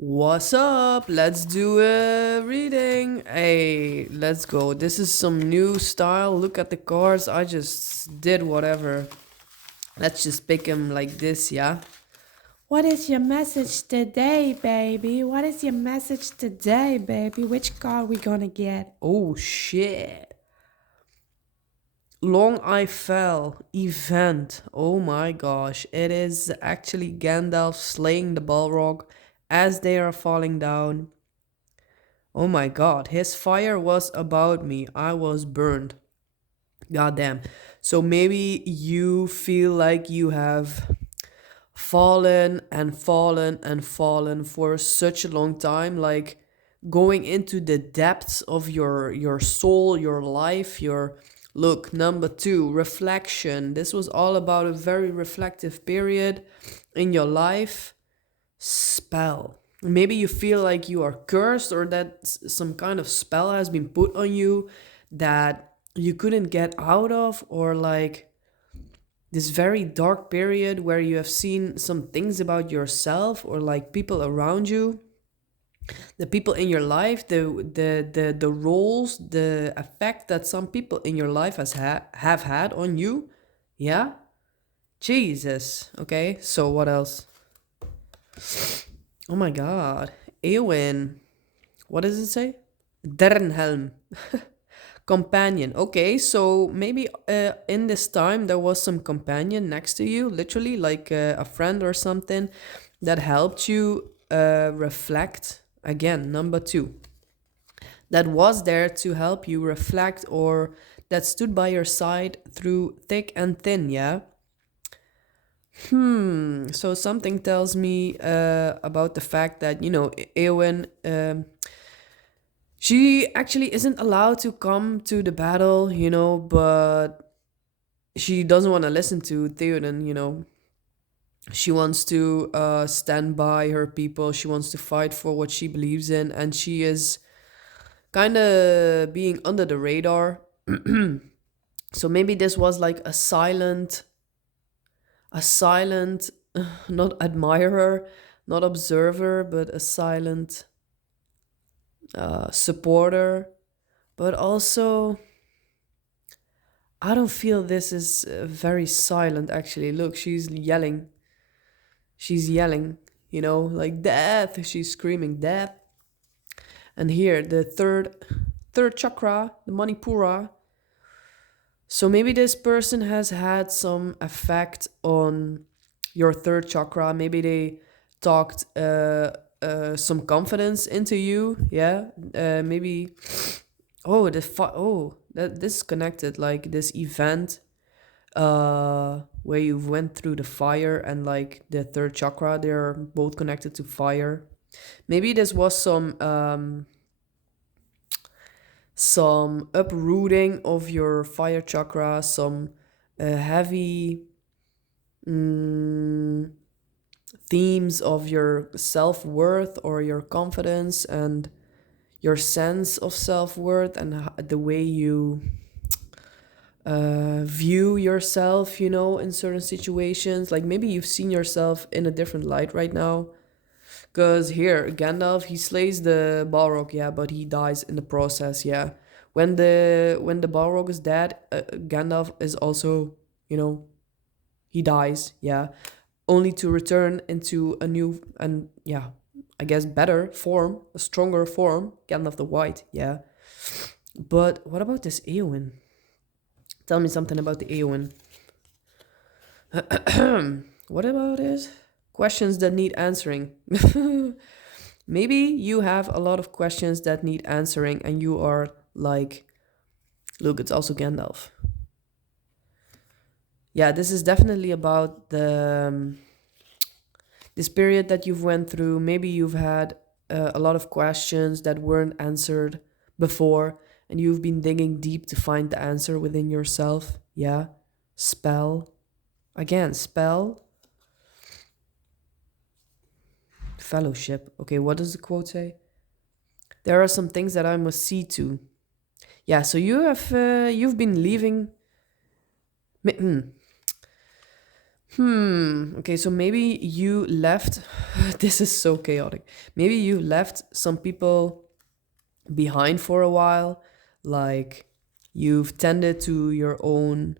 What's up? Let's do a reading. Hey, let's go. This is some new style. Look at the cards. I just did whatever. Let's just pick them like this, yeah? What is your message today, baby? What is your message today, baby? Which card we gonna get? Oh, shit. Long I Fell event. Oh my gosh. It is actually Gandalf slaying the Balrog as they are falling down. Oh my god, his fire was about me. I was burned. Goddamn. So maybe you feel like you have fallen and fallen and fallen for such a long time, like going into the depths of your soul, your life, your look. Number 2, reflection. This was all about a very reflective period in your life. Spell. Maybe you feel like you are cursed or that some kind of spell has been put on you that you couldn't get out of, or like this very dark period where you have seen some things about yourself or like people around you, the people in your life, the roles, the effect that some people in your life have had on you. Yeah, Jesus. Okay, so what else? Oh my god. Eowyn. What does it say? Dernhelm. Companion. Okay, so maybe in this time there was some companion next to you, literally like a friend or something that helped you reflect. Again, number 2. That was there to help you reflect, or that stood by your side through thick and thin, yeah? So something tells me about the fact that, Eowyn, she actually isn't allowed to come to the battle, but she doesn't want to listen to Theoden. She wants to stand by her people. She wants to fight for what she believes in, and she is kind of being under the radar. So maybe this was like a silent, not admirer, not observer, but a silent supporter. But also, I don't feel this is very silent, actually. Look, she's yelling. She's yelling, like death. She's screaming death. And here, the third chakra, the Manipura. So maybe this person has had some effect on your third chakra. Maybe they talked some confidence into you. Yeah. Maybe. Oh, this is connected. Like this event where you went through the fire and like the third chakra, they're both connected to fire. Maybe this was some uprooting of your fire chakra, some heavy mm, themes of your self-worth or your confidence and your sense of self-worth, and the way you view yourself, in certain situations. Like maybe you've seen yourself in a different light right now. Because here, Gandalf, he slays the Balrog, yeah, but he dies in the process, yeah. When the Balrog is dead, Gandalf is also, you know, he dies, yeah, only to return into a new and yeah, I guess better form, a stronger form, Gandalf the White, yeah. But what about this Eowyn? Tell me something about the Eowyn. What about it? Questions that need answering. Maybe you have a lot of questions that need answering, and you are like, look, it's also Gandalf. Yeah, this is definitely about this period that you've went through. Maybe you've had a lot of questions that weren't answered before, and you've been digging deep to find the answer within yourself. Yeah, spell. Again, spell. Fellowship. Okay, what does the quote say? There are some things that I must see to. Yeah, so you've been leaving. Okay, so maybe you left. This is so chaotic. Maybe you left some people behind for a while, like you've tended to your own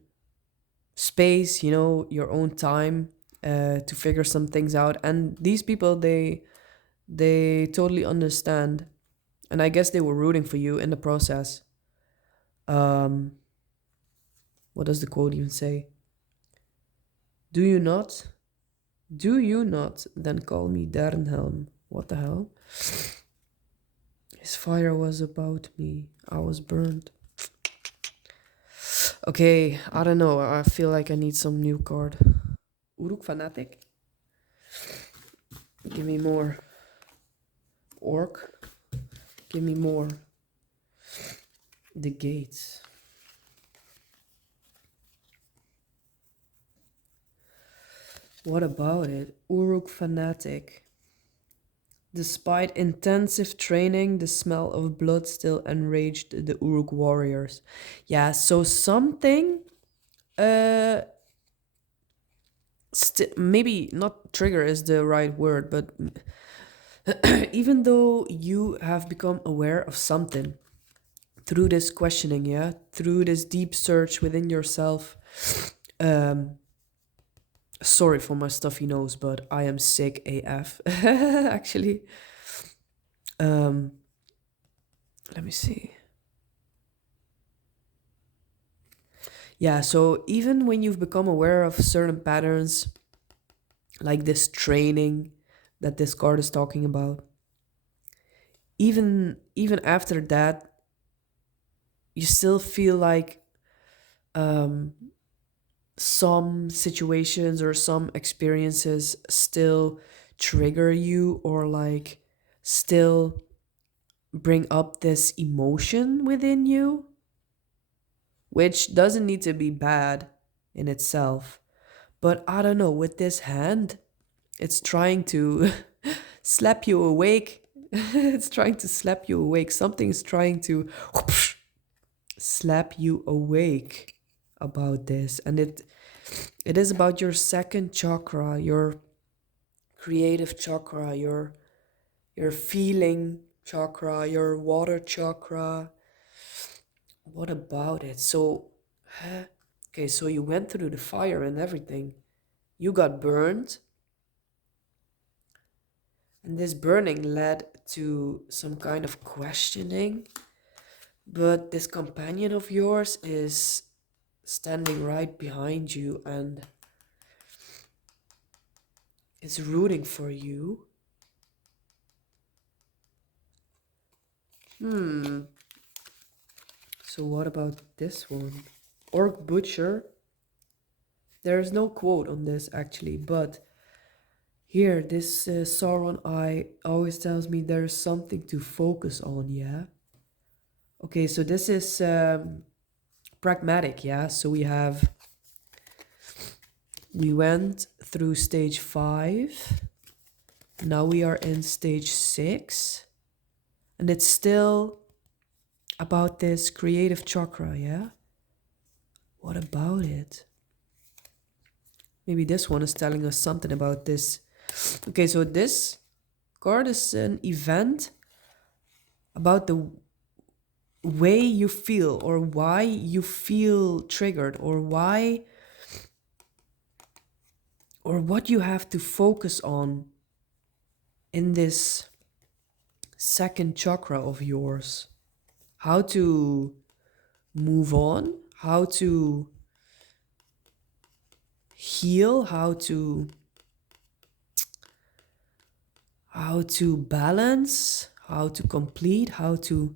space, your own time to figure some things out. And these people, they totally understand, and I guess they were rooting for you in the process. Um, what does the quote even say? Do you not? Do you not then call me Dernhelm? What the hell? His fire was about me. I was burned. Okay, I don't know. I feel like I need some new card. Uruk Fanatic? Give me more. Orc? Give me more. The gates. What about it? Uruk Fanatic. Despite intensive training, the smell of blood still enraged the Uruk warriors. Yeah, so something uh maybe not trigger is the right word, but even though you have become aware of something through this questioning, yeah, through this deep search within yourself, um, sorry for my stuffy nose, but I am sick AF, actually. Um, let me see. Yeah, so even when you've become aware of certain patterns, like this training that this card is talking about, even after that, you still feel like um, some situations or some experiences still trigger you, or like still bring up this emotion within you, which doesn't need to be bad in itself. But I don't know, with this hand, it's trying to slap you awake. It's trying to slap you awake. Something's trying to slap you awake about this. And it is about your second chakra, your creative chakra, your feeling chakra, your water chakra. What about it? So, okay, so you went through the fire and everything. You got burned, and this burning led to some kind of questioning. But this companion of yours is standing right behind you and is rooting for you. Hmm. So what about this one? Orc Butcher. There's no quote on this actually, but here, this Sauron eye always tells me there's something to focus on, yeah? Okay, so this is pragmatic, yeah? So we went through stage 5. Now we are in stage 6. And it's still about this creative chakra, yeah? What about it? Maybe this one is telling us something about this. Okay, so this card is an event about the way you feel, or why you feel triggered, or why, or what you have to focus on in this second chakra of yours. How to move on, how to heal, how to balance, how to complete, how to.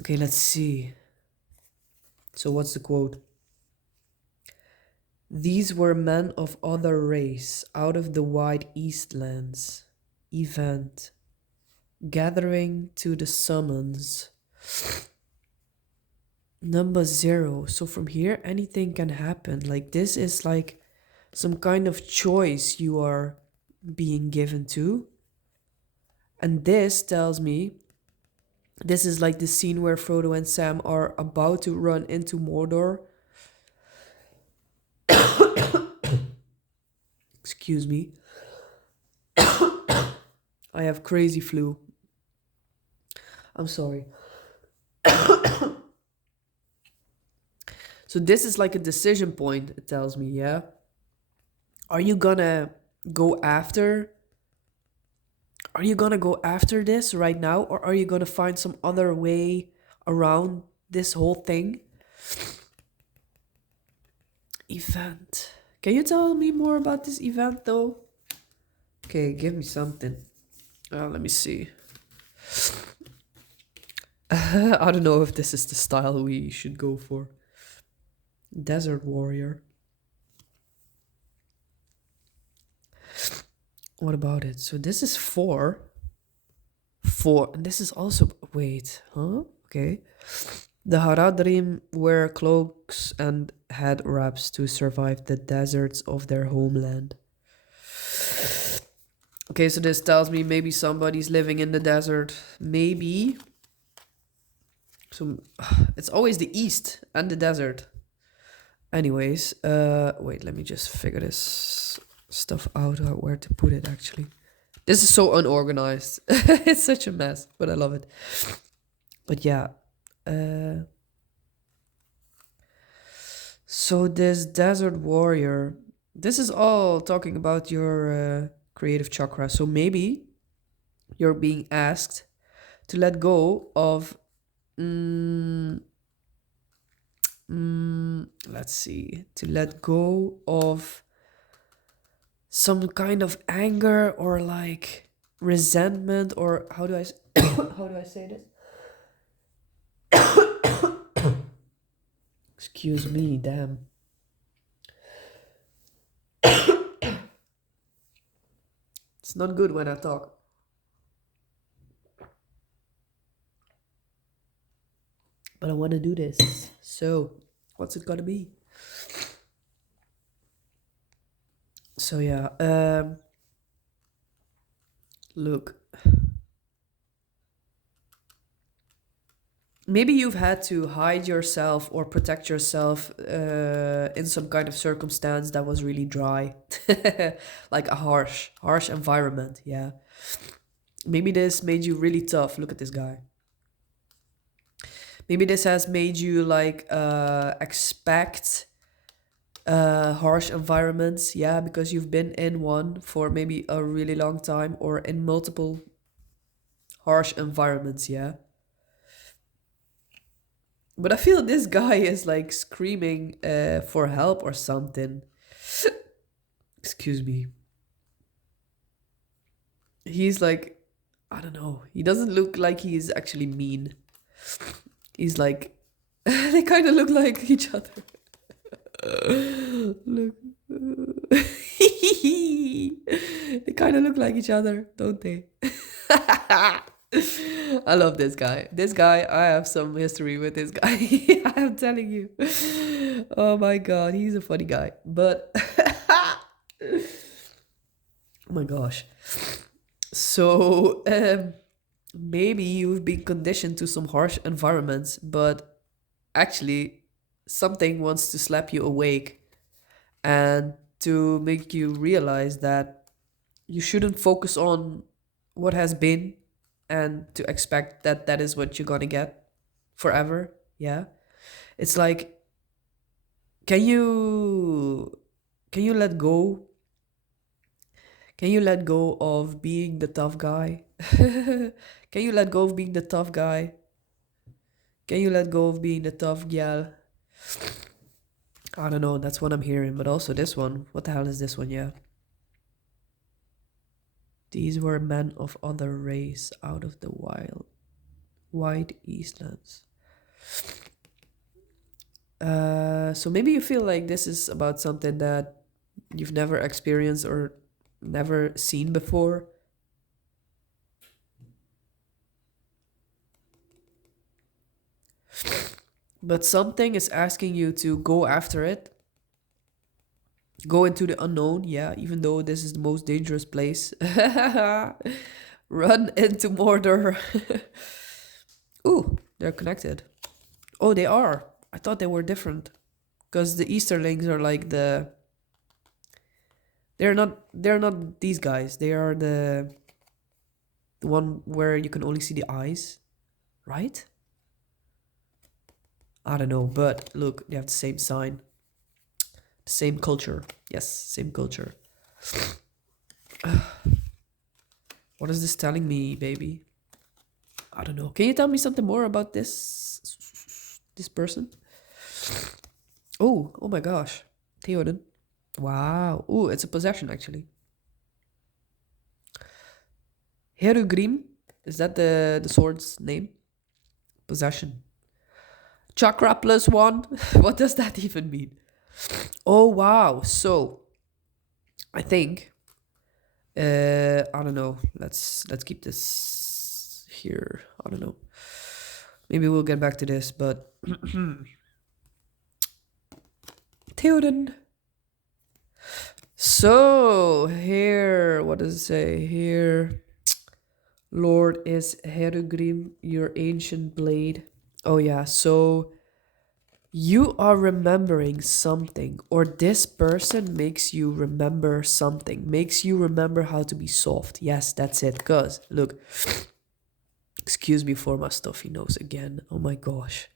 Okay, let's see. So what's the quote? These were men of other race out of the wide eastlands. Event. Gathering to the summons. Number 0. So from here, anything can happen. Like, this is like some kind of choice you are being given to. And this tells me this is like the scene where Frodo and Sam are about to run into Mordor. Excuse me. I have crazy flu. I'm sorry. So this is like a decision point, it tells me, yeah? Are you gonna go after are you gonna go after this right now, or are you gonna find some other way around this whole thing? Event. Can you tell me more about this event though? Okay, give me something. Let me see. I don't know if this is the style we should go for. Desert warrior. What about it? So this is four. Four. And this is also. Wait. Huh? Okay. The Haradrim wear cloaks and head wraps to survive the deserts of their homeland. Okay, so this tells me maybe somebody's living in the desert. Maybe. So it's always the east and the desert. Anyways, wait, let me just figure this stuff out, where to put it actually. This is so unorganized. It's such a mess, but I love it. But yeah. So this desert warrior, this is all talking about your creative chakra. So maybe you're being asked to let go of let's see, to let go of some kind of anger or like resentment, or how do I how do I say this? Excuse me, damn. It's not good when I talk. But I want to do this. So, what's it gonna be? So yeah, look. Maybe you've had to hide yourself or protect yourself in some kind of circumstance that was really dry, like a harsh environment. Yeah. Maybe this made you really tough. Look at this guy. Maybe this has made you like expect harsh environments. Yeah, because you've been in one for maybe a really long time, or in multiple harsh environments. Yeah. But I feel this guy is like screaming for help or something. Excuse me. He's like, I don't know. He doesn't look like he's actually mean. He's like, they kind of look like each other. Look. They kind of look like each other, don't they? I love this guy. This guy, I have some history with this guy. I'm telling you. Oh my god, he's a funny guy. But oh my gosh. So maybe you've been conditioned to some harsh environments, but actually something wants to slap you awake and to make you realize that you shouldn't focus on what has been and to expect that that is what you're gonna get forever. Yeah, it's like, can you can you let go, can you let go of being the tough guy? Can you let go of being the tough guy? Can you let go of being the tough gal? I don't know, that's what I'm hearing. But also this one, what the hell is this one? Yeah, these were men of other race out of the wide eastlands. So maybe you feel like this is about something that you've never experienced or never seen before. But something is asking you to go after it, go into the unknown. Yeah, even though this is the most dangerous place. Run into Mordor. Ooh, they're connected. Oh, they are. I thought they were different. Because the Easterlings are like They're not these guys. They are the one where you can only see the eyes, right? I don't know, but look, they have the same sign, the same culture. Yes, same culture. What is this telling me, baby? I don't know. Can you tell me something more about this person? Oh my gosh. Theoden. Wow. Oh, it's a possession actually. Herugrim. Is that the sword's name? Possession. Chakra plus one. What does that even mean? Oh wow. So I think I don't know. Let's keep this here. I don't know. Maybe we'll get back to this, but Theoden. So here, what does it say here? Lord is Herugrim, your ancient blade. Oh yeah, so you are remembering something, or this person makes you remember something, makes you remember how to be soft. Yes, that's it. Cause look, excuse me for my stuffy nose again. Oh my gosh.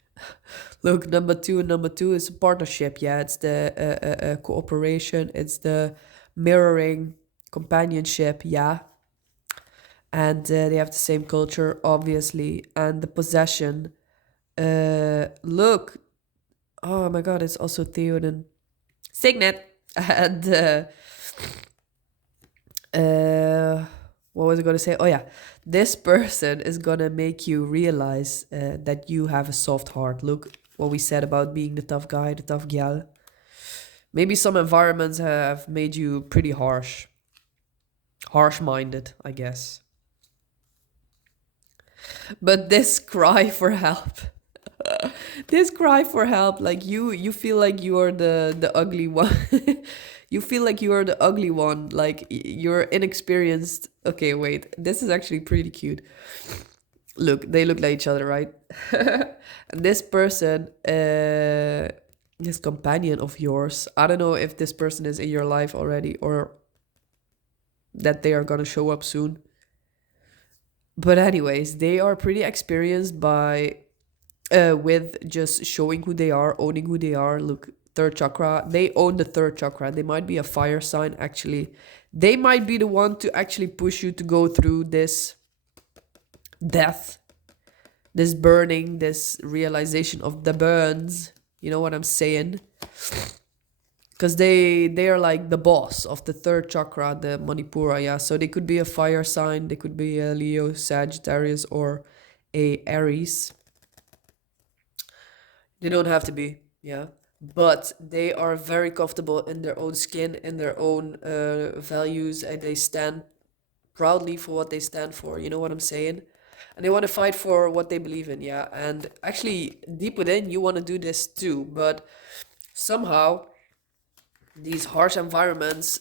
Look, number two is a partnership. Yeah, it's the cooperation. It's the mirroring, companionship. Yeah, and they have the same culture, obviously, and the possession. Look, oh my God, it's also Theoden Signet, and uh, what was I gonna say? Oh yeah, this person is gonna make you realize that you have a soft heart. Look, what we said about being the tough guy, the tough gal. Maybe some environments have made you pretty harsh-minded, I guess. But this cry for help, this cry for help, like you feel like you are the ugly one. You feel like you are the ugly one, like you're inexperienced. Okay, wait, this is actually pretty cute. Look, they look like each other, right? And this person, this companion of yours, I don't know if this person is in your life already or that they are gonna show up soon. But anyways, they are pretty experienced by with just showing who they are, owning who they are. Look, third chakra, they own the third chakra. They might be a fire sign actually. They might be the one to actually push you to go through this death, this burning, this realization of the burns. You know what I'm saying? Because they are like the boss of the third chakra, the Manipura. Yeah, so they could be a fire sign, they could be a Leo, Sagittarius, or a Aries. They don't have to be, yeah, but they are very comfortable in their own skin, in their own values, and they stand proudly for what they stand for. You know what I'm saying? And they want to fight for what they believe in, yeah. And actually, deep within, you want to do this too, but somehow these harsh environments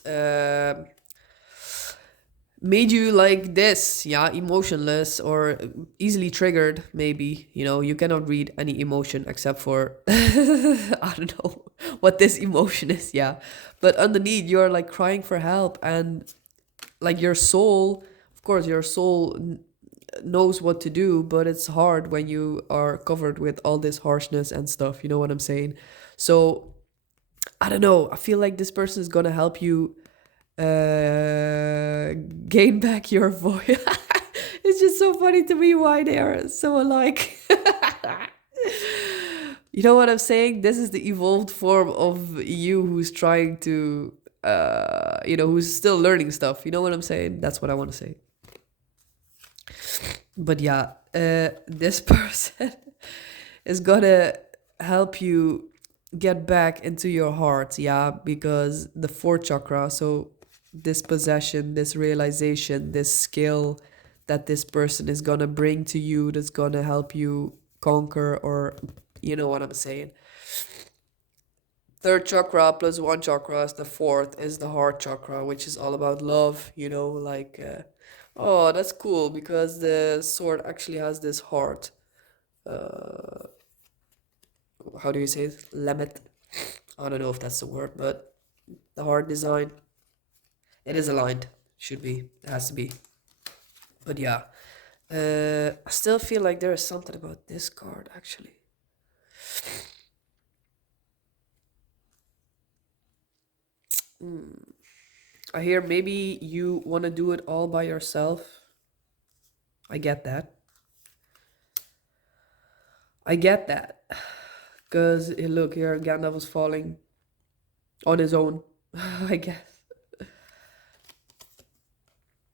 made you like this, yeah, emotionless or easily triggered, maybe. You know, you cannot read any emotion except for I don't know what this emotion is, yeah. But underneath you're like crying for help, and like your soul, of course your soul knows what to do, but it's hard when you are covered with all this harshness and stuff, you know what I'm saying? So I don't know, I feel like this person is gonna help you uh gain back your voice. It's just so funny to me why they are so alike. You know what I'm saying? This is the evolved form of you who's trying to who's still learning stuff. You know what I'm saying? That's what I want to say. But yeah, this person is gonna help you get back into your heart, yeah, because the fourth chakra, so this possession, this realization, this skill that this person is gonna bring to you, that's gonna help you conquer, or you know what I'm saying. Third chakra plus one chakra is the fourth, is the heart chakra, which is all about love, like oh, that's cool because the sword actually has this heart. Uh, how do you say it? Lemmet. I don't know if that's the word, but the heart design. It is aligned. Should be. It has to be. But yeah. I still feel like there is something about this card actually. I hear maybe you want to do it all by yourself. I get that. I get that. Because look, here Gandalf was falling on his own. I guess.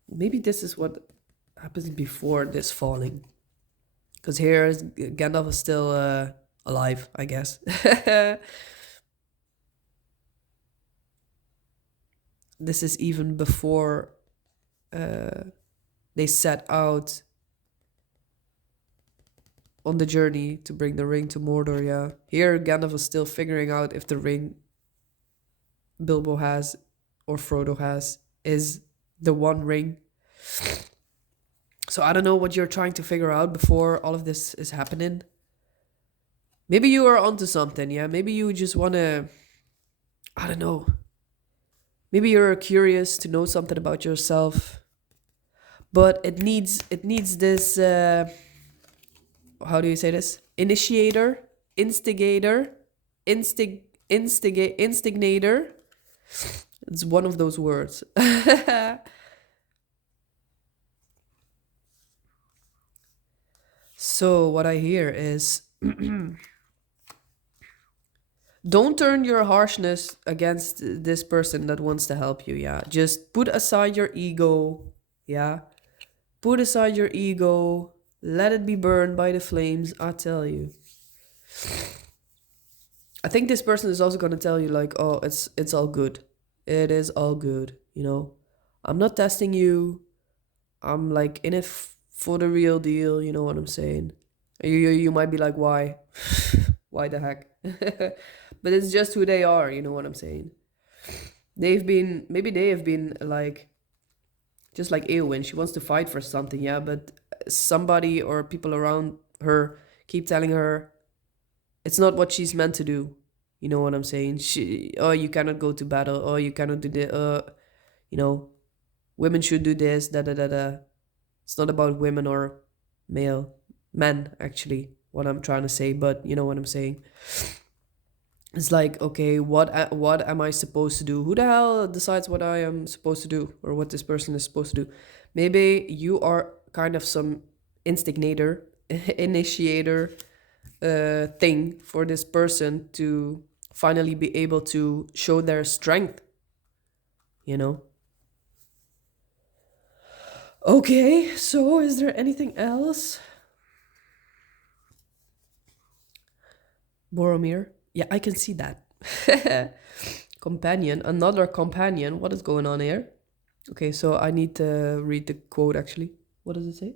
Maybe this is what happens before this falling. Because here Gandalf is still alive, I guess. This is even before they set out on the journey to bring the ring to Mordor, yeah. Here Gandalf is still figuring out if the ring Bilbo has or Frodo has is the one ring. So I don't know what you're trying to figure out before all of this is happening. Maybe you are onto something, yeah. Maybe you just want to, I don't know. Maybe you're curious to know something about yourself, but it needs this how do you say this? Initiator, instigator, instigator. It's one of those words. So what I hear is don't turn your harshness against this person that wants to help you, yeah. Just put aside your ego, yeah. Put aside your ego. Let it be burned by the flames, I tell you. I think this person is also going to tell you like, "Oh, it's all good. It is all good, you know. I'm not testing you. I'm like in it for the real deal, you know what I'm saying?" You might be like, "Why? Why the heck?" But it's just who they are, you know what I'm saying? Maybe they have been like just like Eowyn, she wants to fight for something, yeah, but somebody or people around her keep telling her it's not what she's meant to do. You know what I'm saying? Oh, you cannot go to battle. Oh, you cannot do this. You know, women should do this. Da da da da. It's not about women or male men, actually. What I'm trying to say, but you know what I'm saying. It's like, okay, what am I supposed to do? Who the hell decides what I am supposed to do or what this person is supposed to do? Maybe you are kind of some instigator, initiator thing for this person to finally be able to show their strength, you know? Okay, so is there anything else? Boromir? Yeah, I can see that. Companion, another companion. What is going on here? Okay, so I need to read the quote actually. What does it say?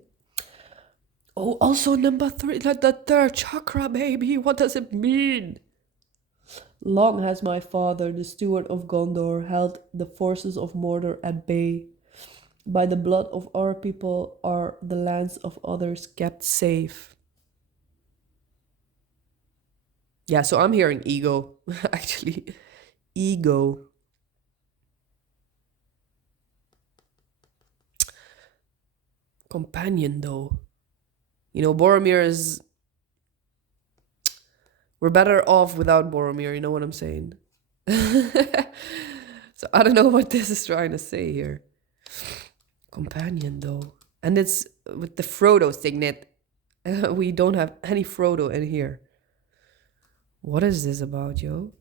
Oh, also number three, like the third chakra, baby. What does it mean? Long has my father, the steward of Gondor, held the forces of Mordor at bay. By the blood of our people are the lands of others kept safe. Yeah, so I'm hearing ego, actually. Ego. Companion, though. You know, Boromir is. We're better off without Boromir, you know what I'm saying? So I don't know what this is trying to say here. Companion, though. And it's with the Frodo signet. We don't have any Frodo in here. What is this about, yo?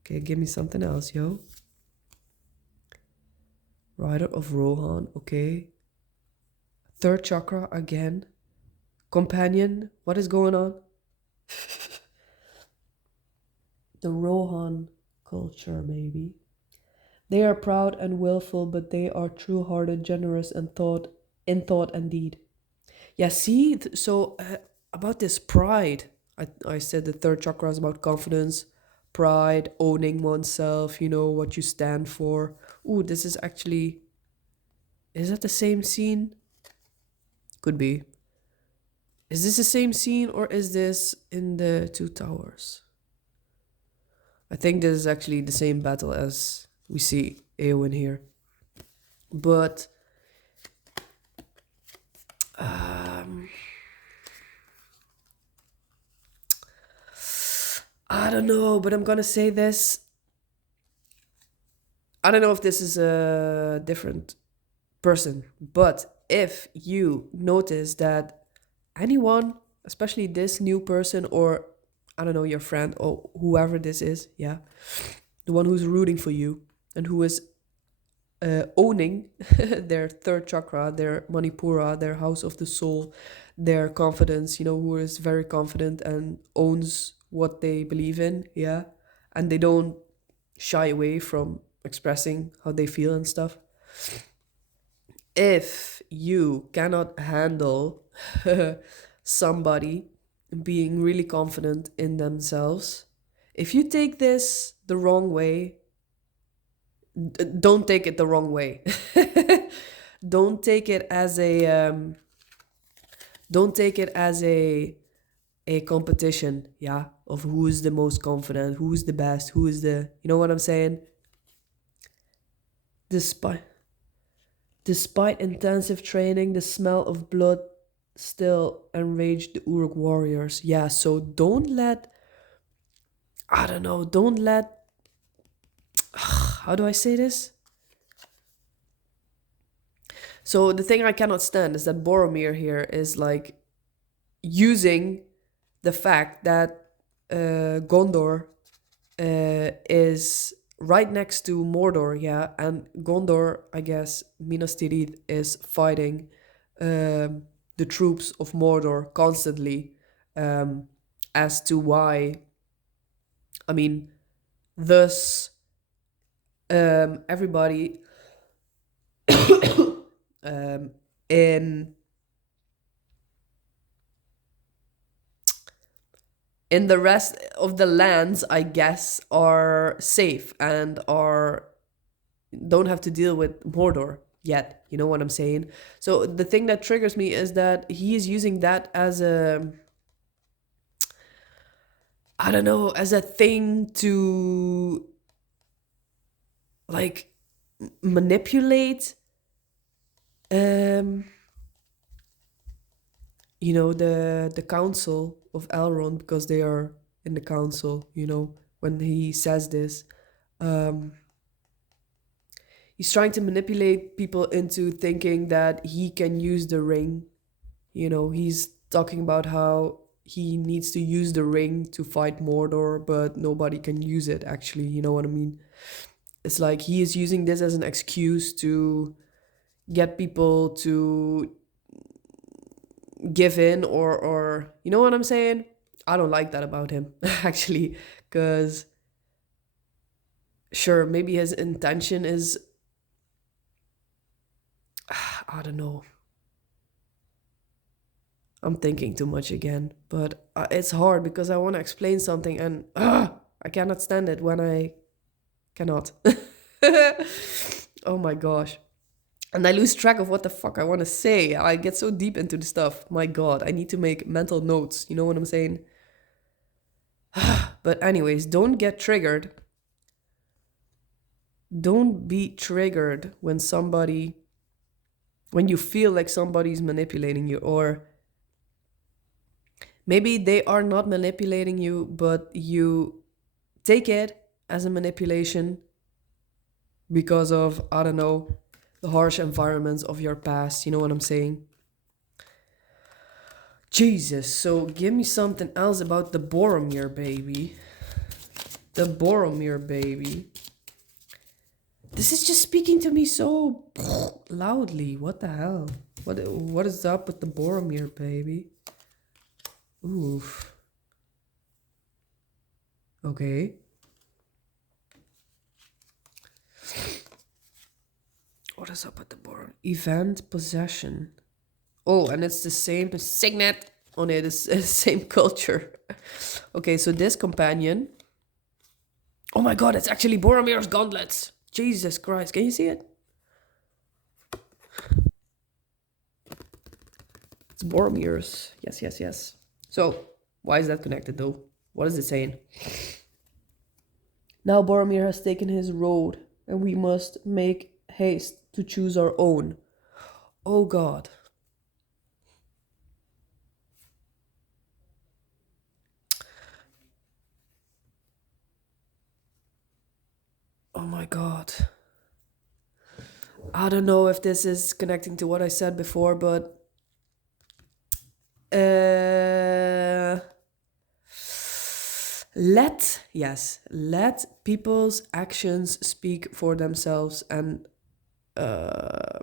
Okay, give me something else, yo. Rider of Rohan, okay. Third chakra again. Companion, what is going on? The Rohan culture, maybe. They are proud and willful, but they are true-hearted, generous, and thought and deed. Yeah, see, so about this pride, I said the third chakra is about confidence, pride, owning oneself, you know, what you stand for. Ooh, this is actually, is that the same scene? Could be. Is this the same scene or is this in the Two Towers? I think this is actually the same battle as we see Eowyn here. But um, I don't know, but I'm gonna say this. I don't know if this is a different person, but if you notice that anyone, especially this new person, or I don't know, your friend or whoever this is, yeah, the one who's rooting for you and who is owning their third chakra, their manipura, their house of the soul, their confidence, who is very confident and owns what they believe in, yeah, and they don't shy away from expressing how they feel and stuff. If you cannot handle somebody being really confident in themselves, if you take this the wrong way, don't take it the wrong way. don't take it as a don't take it as a competition, yeah, of who's the most confident, who's the best, who is the, you know what I'm saying? Despite Despite intensive training, the smell of blood still enraged the Uruk warriors. Yeah, so don't let, I don't know, don't let, how do I say this? So the thing I cannot stand is that Boromir here is like using the fact that Gondor is right next to Mordor, yeah, and Gondor, I guess, Minas Tirith is fighting the troops of Mordor constantly, um, as to why, I mean, thus everybody um, in the rest of the lands, I guess, are safe and are don't have to deal with Mordor yet. You know what I'm saying? So the thing that triggers me is that he is using that as a, I don't know, as a thing to like manipulate um the council of Elrond, because they are in the council, when he says this. Um he's trying to manipulate people into thinking that he can use the ring. He's talking about how he needs to use the ring to fight Mordor, but nobody can use it, actually. You know what I mean? It's like he is using this as an excuse to get people to give in, or you know what I'm saying? I don't like that about him, actually, because sure, maybe his intention is, I don't know. I'm thinking too much again, but it's hard because I want to explain something and I cannot stand it when I cannot. Oh my gosh. And I lose track of what the fuck I want to say. I get so deep into the stuff. My god, I need to make mental notes. You know what I'm saying? But anyways, don't get triggered. Don't be triggered when you feel like somebody's manipulating you, or maybe they are not manipulating you, but you take it as a manipulation because of, I don't know, the harsh environments of your past. You know what I'm saying? Jesus, so give me something else about the Boromir baby. The Boromir baby. This is just speaking to me so loudly. What the hell? What is up with the Boromir baby? Oof. Okay. What is up with the Boromir? Event possession. Oh, and it's the same signet on it. It's the same culture. Okay, so this companion. Oh my god, it's actually Boromir's gauntlets. Jesus Christ, can you see it? It's Boromir's. Yes, yes, yes. So, why is that connected though? What is it saying? Now Boromir has taken his road, and we must make haste to choose our own. Oh God. Oh my God. I don't know if this is connecting to what I said before, but uh, let people's actions speak for themselves and uh,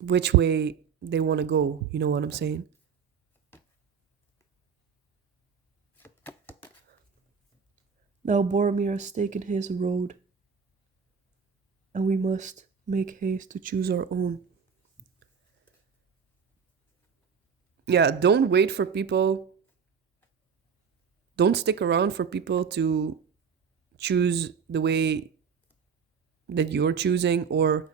which way they want to go. You know what I'm saying? Now Boromir has taken his road, and we must make haste to choose our own. Yeah, don't wait for people. Don't stick around for people to choose the way that you're choosing, or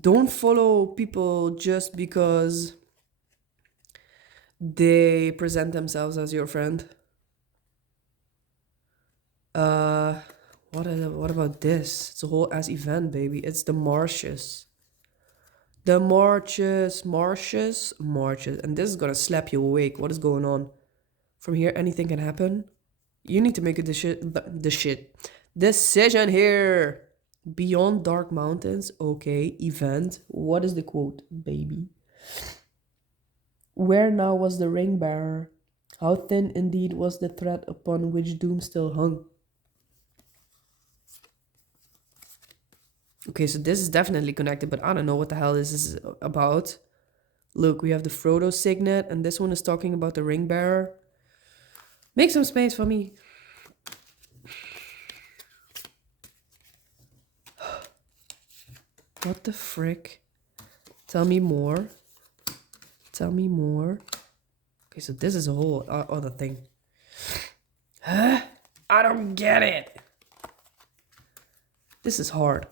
don't follow people just because they present themselves as your friend. Uh, what about this? It's a whole ass event, baby. It's the marshes. The marches, and this is gonna slap you awake. What is going on? From here, anything can happen. You need to make a decision here. Beyond dark mountains, okay. Event. What is the quote, baby? Where now was the ring bearer? How thin indeed was the thread upon which doom still hung? Okay, so this is definitely connected, but I don't know what the hell this is about. Look, we have the Frodo signet, and this one is talking about the ring bearer. Make some space for me. What the frick? Tell me more. Tell me more. Okay, so this is a whole other thing. Huh? I don't get it. This is hard.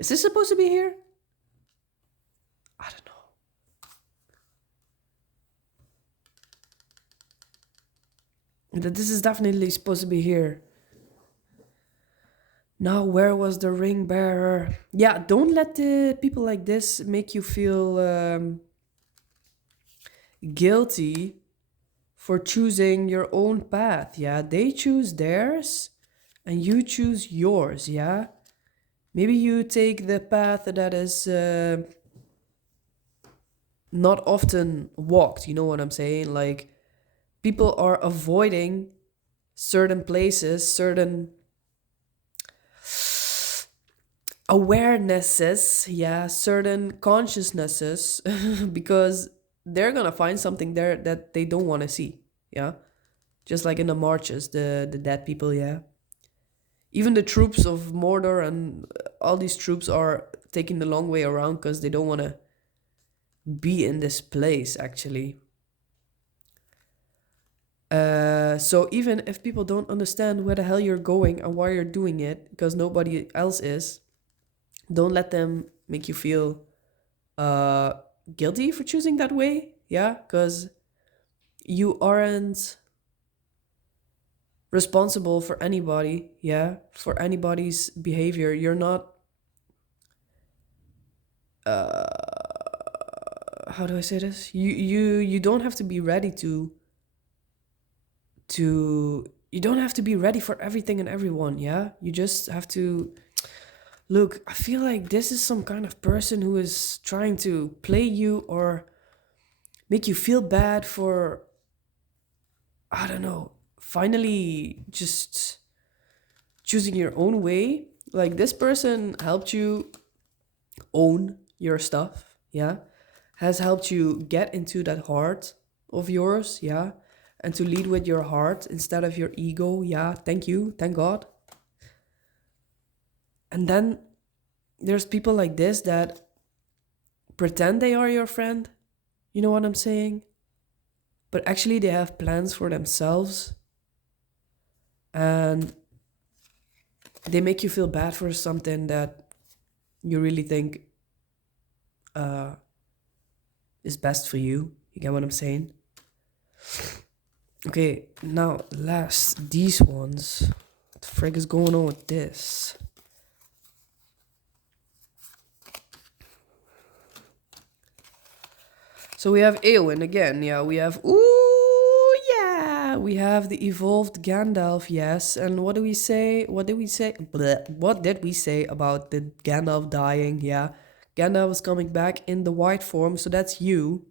Is this supposed to be here? I don't know. This is definitely supposed to be here. Now, where was the ring bearer? Yeah, don't let the people like this make you feel guilty for choosing your own path. Yeah, they choose theirs and you choose yours. Yeah, maybe you take the path that is not often walked. You know what I'm saying? Like, people are avoiding certain places, certain awarenesses, yeah, certain consciousnesses, because they're gonna find something there that they don't want to see, yeah. Just like in the marches, the dead people, yeah. Even the troops of Mordor and all these troops are taking the long way around because they don't want to be in this place, actually. So even if people don't understand where the hell you're going and why you're doing it, because nobody else is, don't let them make you feel uh, guilty for choosing that way. Yeah, because you aren't responsible for anybody. Yeah, for anybody's behavior. You're not. How do I say this? You don't have to be ready to. You don't have to be ready for everything and everyone. Yeah, you just have to. Look, I feel like this is some kind of person who is trying to play you or make you feel bad for, I don't know, finally just choosing your own way. Like, this person helped you own your stuff, yeah, has helped you get into that heart of yours, yeah, and to lead with your heart instead of your ego, yeah. Thank you, thank God. And then there's people like this that pretend they are your friend, you know what I'm saying? But actually, they have plans for themselves and they make you feel bad for something that you really think uh, is best for you. You get what I'm saying? Okay, now last, these ones. What the frick is going on with this? So we have Eowyn again. Yeah, we have. Ooh, yeah. We have the evolved Gandalf. Yes. And what do we say? What did we say? Bleh. What did we say about the Gandalf dying? Yeah. Gandalf is coming back in the white form. So that's you.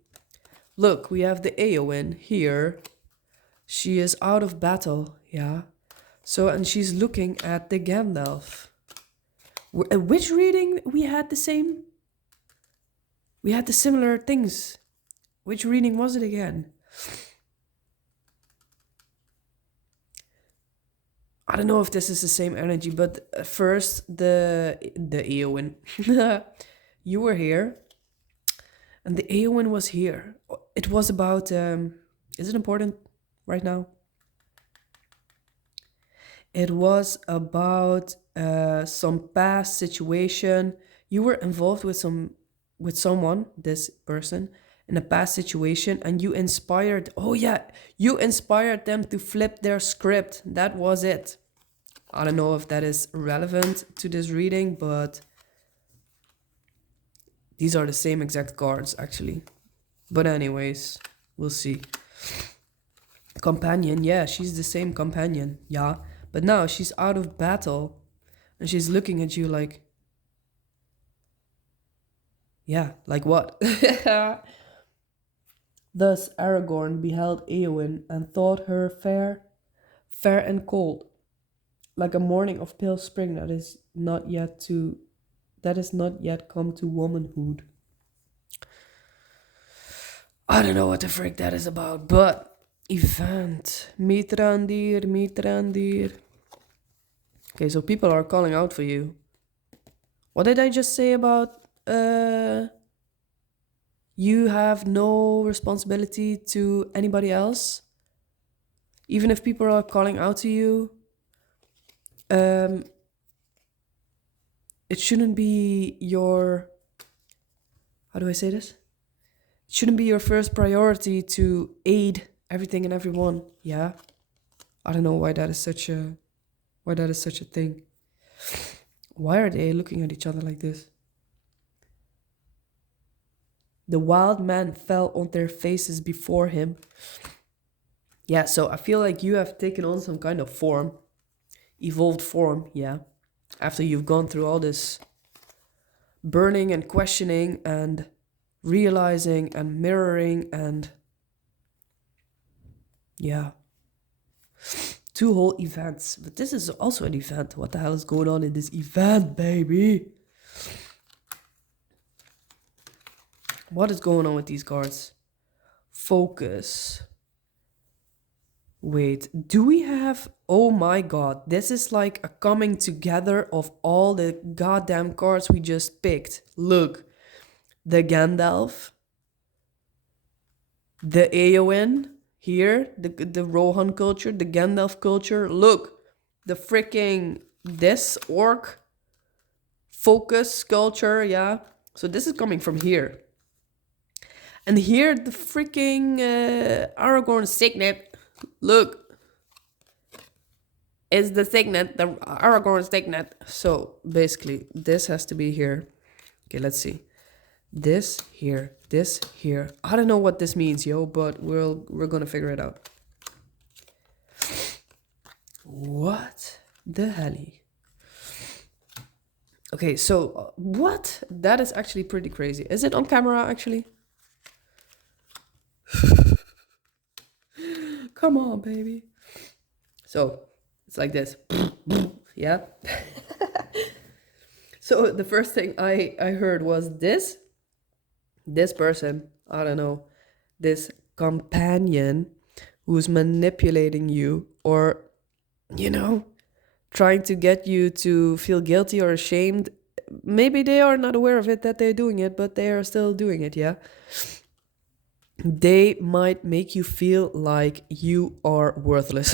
Look, we have the Eowyn here. She is out of battle. Yeah. So, and she's looking at the Gandalf. Which reading we had the same? We had the similar things. Which reading was it again? I don't know if this is the same energy, but first the Eowyn. You were here, and the Eowyn was here. It was about. Is it important right now? It was about some past situation. You were involved with someone, this person, in a past situation, and you inspired. Oh yeah, you inspired them to flip their script. That was it. I don't know if that is relevant to this reading, but these are the same exact cards actually. But anyways, we'll see. Companion, yeah, she's the same companion, yeah. But now she's out of battle and she's looking at you like, yeah, like what? Thus Aragorn beheld Eowyn and thought her fair, fair and cold, like a morning of pale spring that is not yet come to womanhood. I don't know what the frick that is about, but event. Mitrandir, Mitrandir. Okay, so people are calling out for you. What did I just say about you have no responsibility to anybody else? Even if people are calling out to you, um, it shouldn't be your. How do I say this? It shouldn't be your first priority to aid everything and everyone. Yeah, I don't know why that is such a thing. Why are they looking at each other like this? The wild men fell on their faces before him. Yeah, so I feel like you have taken on some kind of form, evolved form, yeah. After you've gone through all this burning and questioning and realizing and mirroring and yeah, two whole events. But this is also an event. What the hell is going on in this event, baby? What is going on with these cards? Focus. Wait, do we have... Oh my god, this is like a coming together of all the goddamn cards we just picked. Look, the Gandalf, the Eowyn here, the Rohan culture, the Gandalf culture. Look, the freaking this orc focus culture, yeah. So this is coming from here. And here the freaking Aragorn signet. Look, is the signet, the Aragorn signet. So basically, this has to be here. Okay, let's see. This here, this here. I don't know what this means, yo, but we're gonna figure it out. What the helly? Okay, so what? That is actually pretty crazy. Is it on camera actually? Come on, baby. So it's like this. Yeah. So the first thing I heard was this person, I don't know, this companion who's manipulating you or, you know, trying to get you to feel guilty or ashamed. Maybe they are not aware of it that they're doing it, but they are still doing it, yeah? They might make you feel like you are worthless.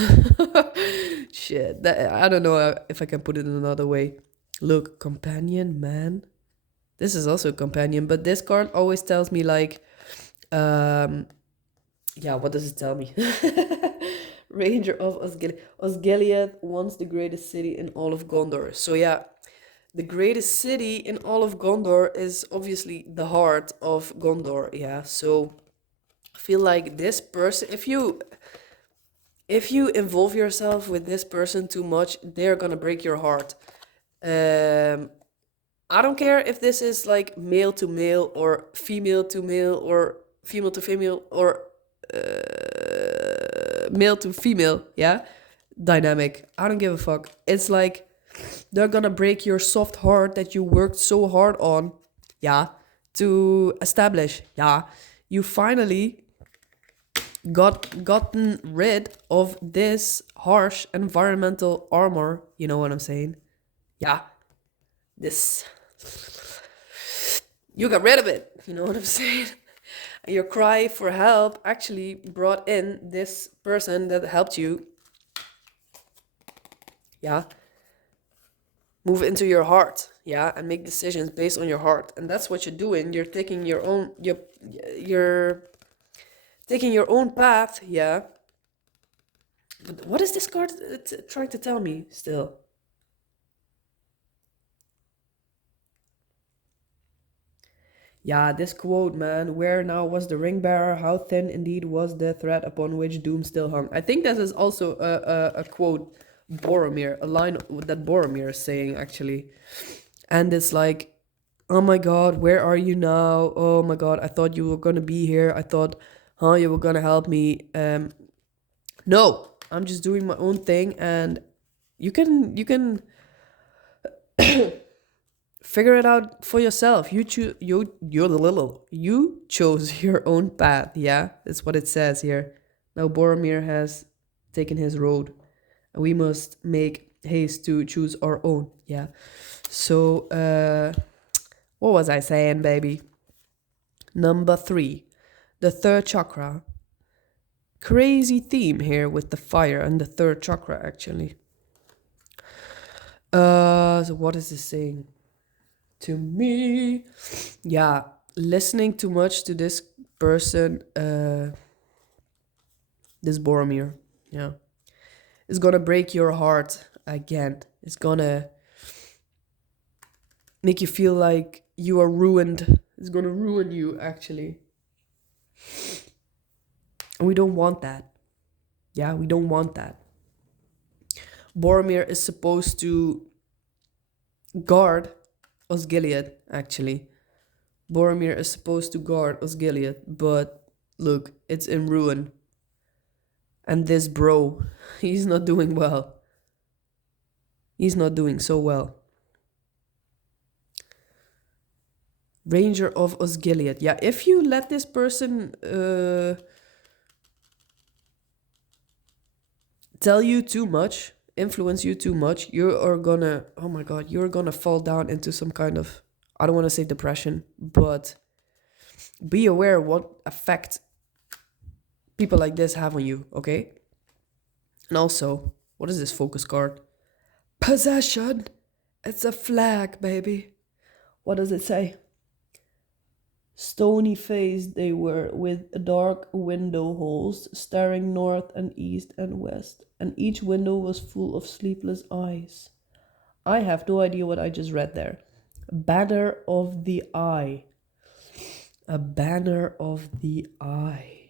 Shit, I don't know if I can put it in another way. Look, companion, man. This is also a companion, but this card always tells me like, yeah, what does it tell me? Ranger of Osgiliath. Osgiliath wants the greatest city in all of Gondor. So yeah, the greatest city in all of Gondor is obviously the heart of Gondor. Yeah, so I feel like this person, if you involve yourself with this person too much, they're gonna break your heart. Um, I don't care if this is like male to male or female to male or female to female or male to female, yeah? Dynamic. I don't give a fuck. It's like they're gonna break your soft heart that you worked so hard on, yeah, to establish, yeah. You finally gotten rid of this harsh environmental armor, you know what I'm saying? Yeah, this you got rid of it, you know what I'm saying? Your cry for help actually brought in this person that helped you, yeah, move into your heart, yeah, and make decisions based on your heart. And that's what you're doing. You're taking your own path, yeah. But what is this card trying to tell me still? Yeah, this quote, man. Where now was the ring bearer? How thin indeed was the thread upon which doom still hung? I think that is also a quote, Boromir, a line that Boromir is saying, actually. And it's like, oh my god, where are you now? Oh my god, I thought you were gonna be here. I thought, you were gonna help me. No, I'm just doing my own thing, and you can figure it out for yourself. You chose your own path. Yeah, that's what it says here. Now Boromir has taken his road, and we must make haste to choose our own. Yeah. So, what was I saying, baby? Number three, the third chakra. Crazy theme here with the fire and the third chakra, actually. So what is this saying to me? Yeah, listening too much to this person, this Boromir, yeah, is gonna break your heart again. It's gonna make you feel like you are ruined. It's gonna ruin you, actually. And we don't want that. Yeah, we don't want that. Boromir is supposed to guard Osgiliath, actually. Boromir is supposed to guard Osgiliath, but look, it's in ruin. And this bro, he's not doing well. He's not doing so well. Ranger of Osgiliath. Yeah, if you let this person tell you too much, influence you too much, you are gonna, oh my god, you're gonna fall down into some kind of, I don't want to say depression, but be aware what effect people like this have on you, okay? And also, what is this focus card? Possession. It's a flag, baby. What does it say? Stony faced they were, with dark window holes, staring north and east and west, and each window was full of sleepless eyes. I have no idea what I just read there. Banner of the eye. A banner of the eye.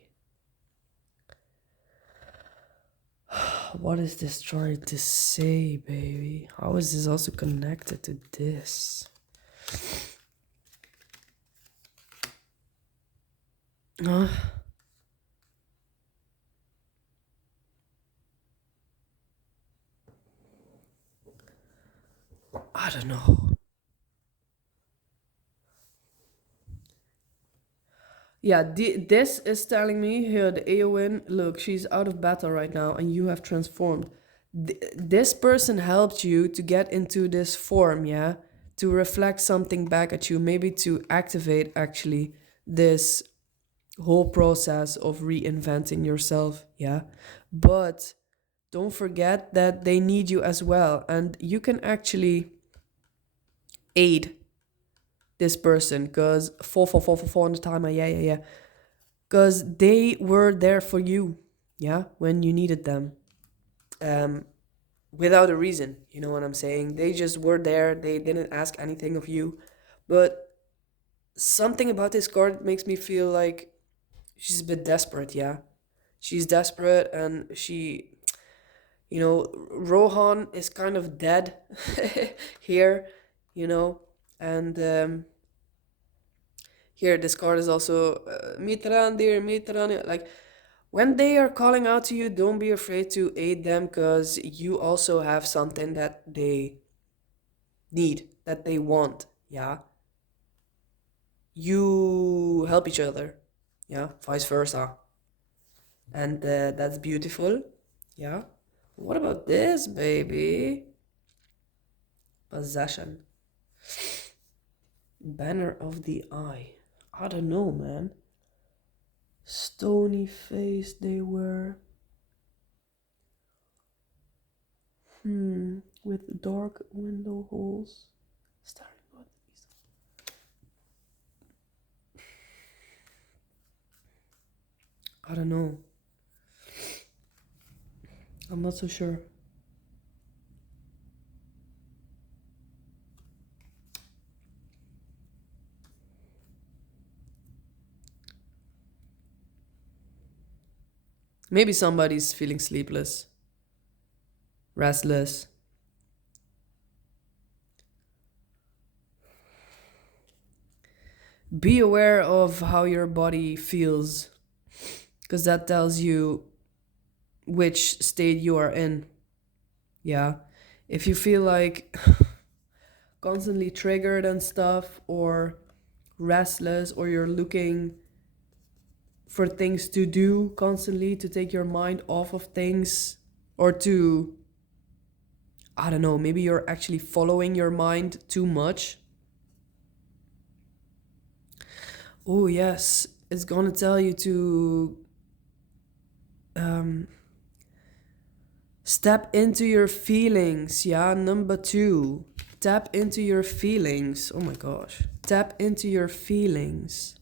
What is this trying to say, baby? How is this also connected to this? Uh, I don't know. Yeah, this is telling me here, the Eowyn, look, she's out of battle right now and you have transformed. This person helped you to get into this form, yeah? To reflect something back at you, maybe to activate actually this whole process of reinventing yourself, yeah? But don't forget that they need you as well, and you can actually aid this person because fall on the timer, yeah, because they were there for you, yeah, when you needed them, um without a reason, you know what I'm saying? They just were there, they didn't ask anything of you. But something about this card makes me feel like she's a bit desperate, yeah. She's desperate, and Rohan is kind of dead here, you know, and here this card is also Mitran, dear Mitran. Like when they are calling out to you, don't be afraid to aid them because you also have something that they need, that they want, yeah. You help each other, yeah, vice versa, and that's beautiful, yeah. What about this, baby? Possession. Banner of the Eye. I don't know, man. Stony face they were. With dark window holes. Staring at the east. I don't know. I'm not so sure. Maybe somebody's feeling sleepless, restless. Be aware of how your body feels, because that tells you which state you are in. Yeah. If you feel like constantly triggered and stuff, or restless, or you're looking for things to do constantly to take your mind off of things, or to, I don't know, maybe you're actually following your mind too much. Oh, yes, it's gonna tell you to um, step into your feelings. Yeah, number two. Tap into your feelings. Oh my gosh. Tap into your feelings.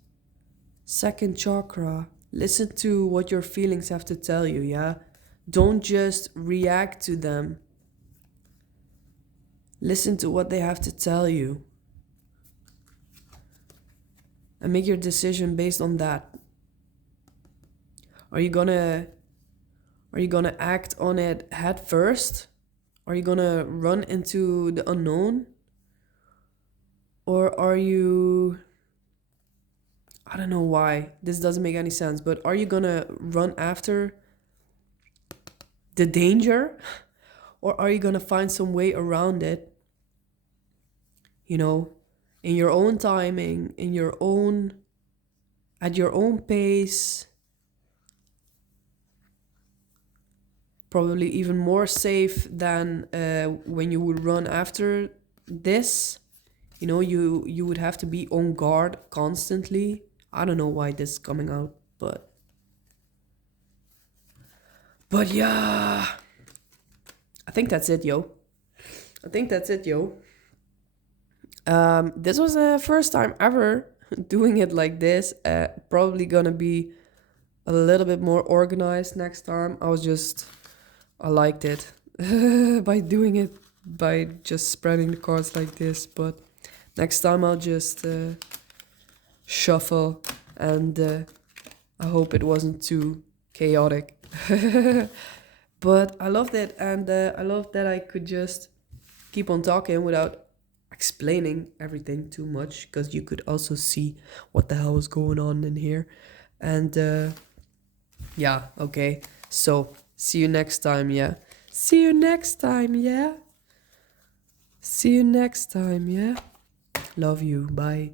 Second chakra. Listen to what your feelings have to tell you, yeah? Don't just react to them. Listen to what they have to tell you. And make your decision based on that. Are you gonna act on it head first? Are you gonna run into the unknown? Or are you, I don't know why this doesn't make any sense, but are you gonna run after the danger? Or are you gonna find some way around it, you know, in your own timing, in your own, at your own pace, probably even more safe than when you would run after this. You know, you would have to be on guard constantly. I don't know why this is coming out, but yeah, I think that's it, yo. I think that's it, yo. This was the first time ever doing it like this. Probably gonna be a little bit more organized next time. I liked it by doing it, by just spreading the cards like this. But next time I'll just shuffle, and I hope it wasn't too chaotic. But I loved it, and I love that I could just keep on talking without explaining everything too much, because you could also see what the hell was going on in here. And yeah, okay. So, see you next time, yeah? See you next time, yeah? See you next time, yeah? Love you. Bye.